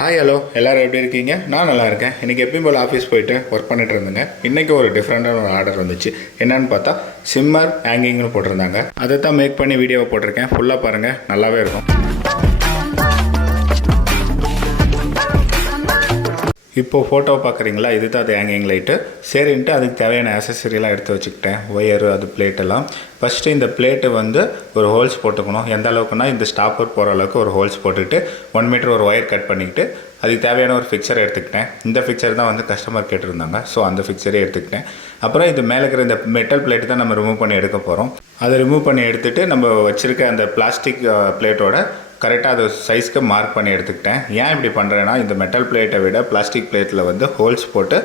Hi hello எல்லோரும் எப்படி இருக்கீங்க? நான் நல்லா இருக்கேன். இன்றைக்கி எப்பயும் போல் ஆஃபீஸ் போயிட்டு ஒர்க் பண்ணிட்டு இருந்தேங்க. இன்றைக்கி ஒரு டிஃப்ரெண்ட்டான ஒரு ஆர்டர் வந்துச்சு. என்னன்னு பார்த்தா சிம்மர் ஹேங்கிங்னு போட்டிருந்தாங்க. அதை தான் மேக் பண்ணி வீடியோவை போட்டிருக்கேன். ஃபுல்லாக பாருங்கள், நல்லாவே இருக்கும். இப்போது ஃபோட்டோவை பார்க்குறீங்களா, இது தான் அது ஹேங்கிங் லைட்டு. சரின்ட்டு அதுக்கு தேவையான ஆக்சஸரிலாம் எடுத்து வச்சுக்கிட்டேன். ஒயரு, அது பிளேட்டெல்லாம். ஃபஸ்ட்டு இந்த பிளேட்டு வந்து ஒரு ஹோல்ஸ் போட்டுக்கணும். எந்த அளவுக்குன்னா இந்த ஸ்டாப்பர் போகிற அளவுக்கு ஒரு ஹோல்ஸ் போட்டுக்கிட்டு 1 மீட்டர் ஒரு ஒயர் கட் பண்ணிக்கிட்டு அதுக்கு தேவையான ஒரு ஃபிக்சர் எடுத்துக்கிட்டேன். இந்த ஃபிக்சர் தான் வந்து கஸ்டமர் கேட்டிருந்தாங்க. ஸோ அந்த ஃபிக்சரே எடுத்துக்கிட்டேன். அப்புறம் இது மேலே இருக்கிற இந்த மெட்டல் பிளேட்டு தான் நம்ம ரிமூவ் பண்ணி எடுக்க போகிறோம். அதை ரிமூவ் பண்ணி எடுத்துகிட்டு நம்ம வச்சுருக்க அந்த பிளாஸ்டிக் பிளேட்டோட கரெக்டாக அது சைஸ்க்கு மார்க் பண்ணி எடுத்துக்கிட்டேன். ஏன் இப்படி பண்ணுறேன்னா, இந்த மெட்டல் பிளேட்டை விட பிளாஸ்டிக் பிளேட்டில் வந்து ஹோல்ஸ் போட்டு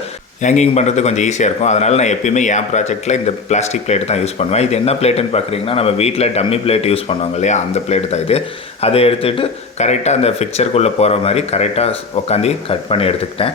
ஹேங்கிங் பண்ணுறது கொஞ்சம் ஈஸியாக இருக்கும். அதனால் நான் எப்பயுமே என் ப்ராஜெக்ட்டில் இந்த பிளாஸ்டிக் பிளேட்டு தான் யூஸ் பண்ணுவேன். இது என்ன பிளேட்டுன்னு பார்க்குறீங்கன்னா, நம்ம வீட்டில் டம்மி பிளேட் யூஸ் பண்ணுவாங்க இல்லையா, அந்த பிளேட்டு தான் இது. அதை எடுத்துகிட்டு கரெக்டாக அந்த ஃபிக்சருக்குள்ளே போகிற மாதிரி கரெக்டாக உட்காந்து கட் பண்ணி எடுத்துக்கிட்டேன்.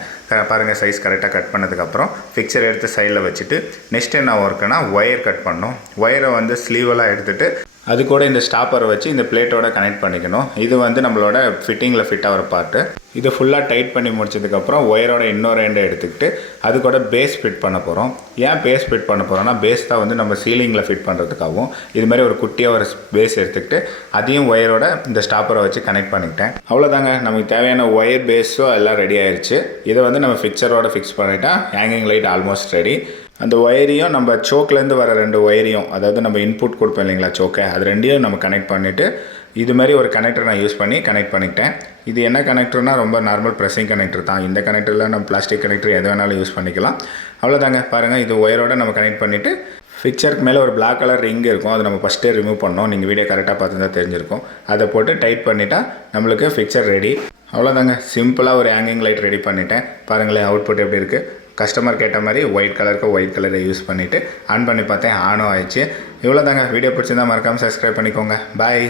பாருங்கள், சைஸ் கரெக்டாக கட் பண்ணதுக்கப்புறம் ஃபிக்சர் எடுத்து சைடில் வச்சுட்டு நெக்ஸ்ட் என்ன ஒர்க்குனா ஒயர் கட் பண்ணணும். ஒயரை வந்து ஸ்லீவெல்லாம் எடுத்துகிட்டு அது கூட இந்த ஸ்டாப்பரை வச்சு இந்த பிளேட்டோட கனெக்ட் பண்ணிக்கணும். இது வந்து நம்மளோட ஃபிட்டிங்கில் ஃபிட் ஆகிற பார்ட்டு. இது ஃபுல்லாக டைட் பண்ணி முடிச்சதுக்கப்புறம் ஒயரோட இன்னொரு எண்டை எடுத்துக்கிட்டு அது கூட பேஸ் ஃபிட் பண்ண போகிறோம். ஏன் பேஸ் ஃபிட் பண்ண போகிறோம்னா, பேஸ் தான் வந்து நம்ம சீலிங்கில் ஃபிட் பண்ணுறதுக்காகவும் இது மாதிரி ஒரு குட்டியாக ஒரு பேஸ் எடுத்துக்கிட்டு அதையும் ஒயரோட இந்த ஸ்டாப்பரை வச்சு கனெக்ட் பண்ணிக்கிட்டேன். அவ்வளோதாங்க, நமக்கு தேவையான ஒயர் பேஸும் எல்லாம் ரெடி ஆயிடுச்சு. இதை வந்து நம்ம ஃபிக்சரோட ஃபிக்ஸ் பண்ணிட்டா ஹேங்கிங் லைட் ஆல்மோஸ்ட் ரெடி. அந்த ஒயரையும் நம்ம சோக்லேருந்து வர 2 ஒயரையும், அதாவது நம்ம இன்புட் கொடுப்போம் இல்லைங்களா சோக்கை, அது ரெண்டையும் நம்ம கனெக்ட் பண்ணிவிட்டு இது மாதிரி ஒரு கனெக்டர் நான் யூஸ் பண்ணி கனெக்ட் பண்ணிக்கிட்டேன். இது என்ன கனெக்டர்னால் ரொம்ப நார்மல் ப்ரெஸ்ஸிங் கனெக்டர் தான். இந்த கனெக்டரில் நம்ம பிளாஸ்டிக் கனெக்டர் எது வேணாலும் யூஸ் பண்ணிக்கலாம். அவ்வளோதாங்க, பாருங்கள், இது ஒயரோட நம்ம கனெக்ட் பண்ணிவிட்டு ஃபிக்சருக்கு மேலே ஒரு பிளாக் கலர் ரிங் இருக்கும். அதை நம்ம ஃபஸ்ட்டே ரிமூவ் பண்ணோம். நீங்கள் வீடியோ கரெக்டாக பார்த்து தான் தெரிஞ்சிருக்கும். அதை போட்டு டைட் பண்ணிட்டா நம்மளுக்கு ஃபிக்சர் ரெடி. அவ்வளோதாங்க, சிம்பிளாக ஒரு ஹேங்கிங் லைட் ரெடி பண்ணிட்டேன். பாருங்களேன் அவுட்புட் எப்படி இருக்குது. கஸ்டமர் கேட்ட மாதிரி ஒயிட் கலரை யூஸ் பண்ணிவிட்டு ஆன் பண்ணி பார்த்தேன், ஆனும் ஆயிடுச்சு. இவ்வளோ தாங்க. வீடியோ பிடிச்சிருந்தா மறக்காமல் சப்ஸ்கிரைப் பண்ணிக்கோங்க. பாய்.